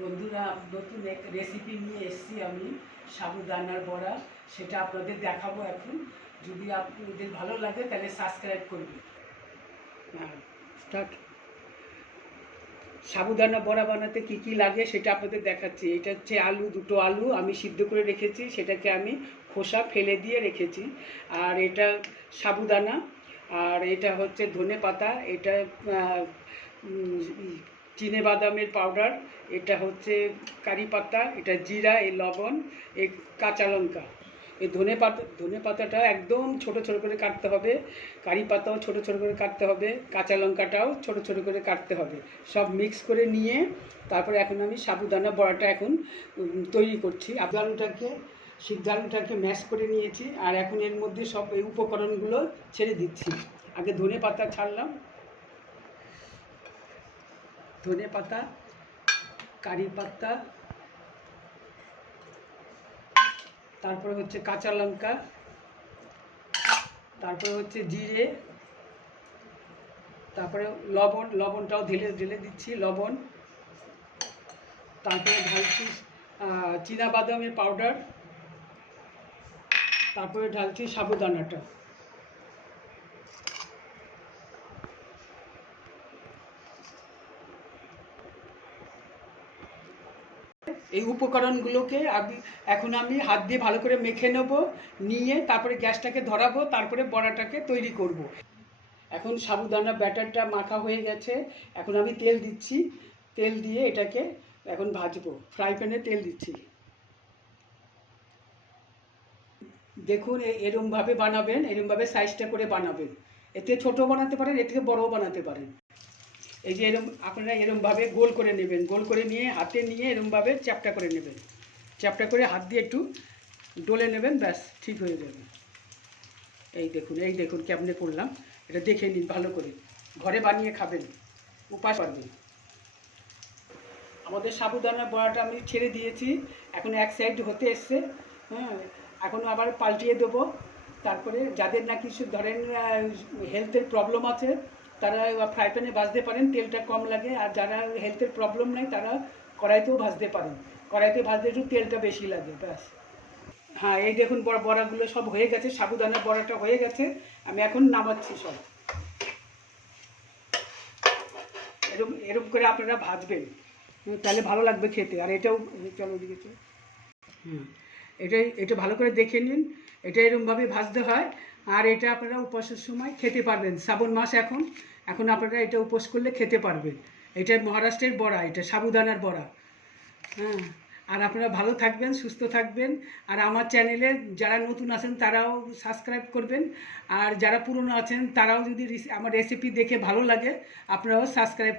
বন্ধুরা, নতুন এক রেসিপি নিয়ে এসেছি আমি, সাবুদানার বড়া। সেটা আপনাদের দেখাবো এখন। যদি আপনাদের ভালো লাগে তাহলে সাবস্ক্রাইব করবেন। হ্যাঁ, স্টার্ট। সাবুদানা বড়া বানাতে কি কি লাগে সেটা আপনাদের দেখাচ্ছি। এটা হচ্ছে আলু, দুটো আলু আমি সিদ্ধ করে রেখেছি, সেটাকে আমি খোসা ফেলে দিয়ে রেখেছি। আর এটা সাবুদানা, আর এটা হচ্ছে ধনে পাতা, এটা চিনে বাদামের পাউডার, এটা হচ্ছে কারি পাতা, এটা জিরা, এই লবণ, এই কাঁচা লঙ্কা। এই ধনে পাতাটা একদম ছোট ছোট করে কাটতে হবে, কারি পাতাও ছোট ছোট করে কাটতে হবে, কাঁচা লঙ্কাটাও ছোট ছোট করে কাটতে হবে। সব মিক্স করে নিয়ে তারপরে এখন আমি সাবুদানা বড়াটা এখন তৈরি করছি। সিদ্ধ আলুটাকে ম্যাশ করে নিয়েছি, আর এখন এর মধ্যে সব এই উপকরণগুলো ছেড়ে দিচ্ছি। আগে ধনে পাতা ছাড়লাম, ধনে পাতা, কারি পাতা, তারপরে হচ্ছে কাঁচা লঙ্কা, তারপরে হচ্ছে জিরে, তারপরে লবণটাও ঢেলে ঢেলে দিচ্ছি, লবণ। তারপরে ঢালছি চীনা বাদামের পাউডার, তারপরে ঢালছি সাবুদানাটা। এই উপকরণগুলোকে এখন আমি হাত দিয়ে ভালো করে মেখে নেব, নিয়ে তারপরে গ্যাসটাকে ধরাবো, তারপরে বড়াটাকে তৈরি করব। এখন সাবুদানা ব্যাটারটা মাখা হয়ে গেছে, এখন আমি তেল দিচ্ছি। তেল দিয়ে এটাকে এখন ভাজবো, ফ্রাই প্যানে তেল দিচ্ছি। দেখুন, এরমভাবে বানাবেন, এরমভাবে সাইজটা করে বানাবেন। এতে ছোটো বানাতে পারেন, এর থেকে বড়ও বানাতে পারেন। এই যে আপনারা এরমভাবে গোল করে নেবেন, গোল করে নিয়ে হাতে নিয়ে এরমভাবে চ্যাপটা করে নেবেন, চ্যাপটা করে হাত দিয়ে একটু ডলে নেবেন, ব্যাস ঠিক হয়ে যাবে। এই দেখুন কেমনে করলাম, এটা দেখে নিন ভালো করে, ঘরে বানিয়ে খাবেন, উপায় পারবেন। আমাদের সাবুদানার বড়াটা আমি ছেড়ে দিয়েছি, এখন এক সাইড হতে এসছে। হ্যাঁ, এখন আবার পাল্টিয়ে দেবো। তারপরে যাদের নাকি ধরেন হেলথের প্রবলেম আছে, তারা ফ্রাই প্যানে ভাজতে পারেন, তেলটা কম লাগে। আর যারা হেলথের প্রবলেম নেই তারা কড়াইতেও ভাজতে পারেন, কড়াইতে ভাজতে একটু তেলটা বেশি লাগে, ব্যাস। হ্যাঁ, এই দেখুন বড়াগুলো সব হয়ে গেছে, সাবুদানার বড়াটা হয়ে গেছে। আমি এখন নামাচ্ছি সব। এরকম করে আপনারা ভাজবেন, তাহলে ভালো লাগবে খেতে। আর এটাও চলো ওদিকে চলো। এটা ভালো করে দেখে নিন, এটা এরকমভাবে ভাজতে হয়। আর এটা আপনারা উপোসের সময় খেতে পারবেন, শ্রাবণ মাস এখন আপনারা এটা উপোস করলে খেতে পারবেন। এটা মহারাষ্ট্রের বড়া, এটা সাবুদানার বড়া। হ্যাঁ, আর আপনারা ভালো থাকবেন, সুস্থ থাকবেন। আর আমার চ্যানেলে যারা নতুন আছেন তারাও সাবস্ক্রাইব করবেন, আর যারা পুরনো আছেন তারাও যদি আমার রেসিপি দেখে ভালো লাগে আপনারাও সাবস্ক্রাইব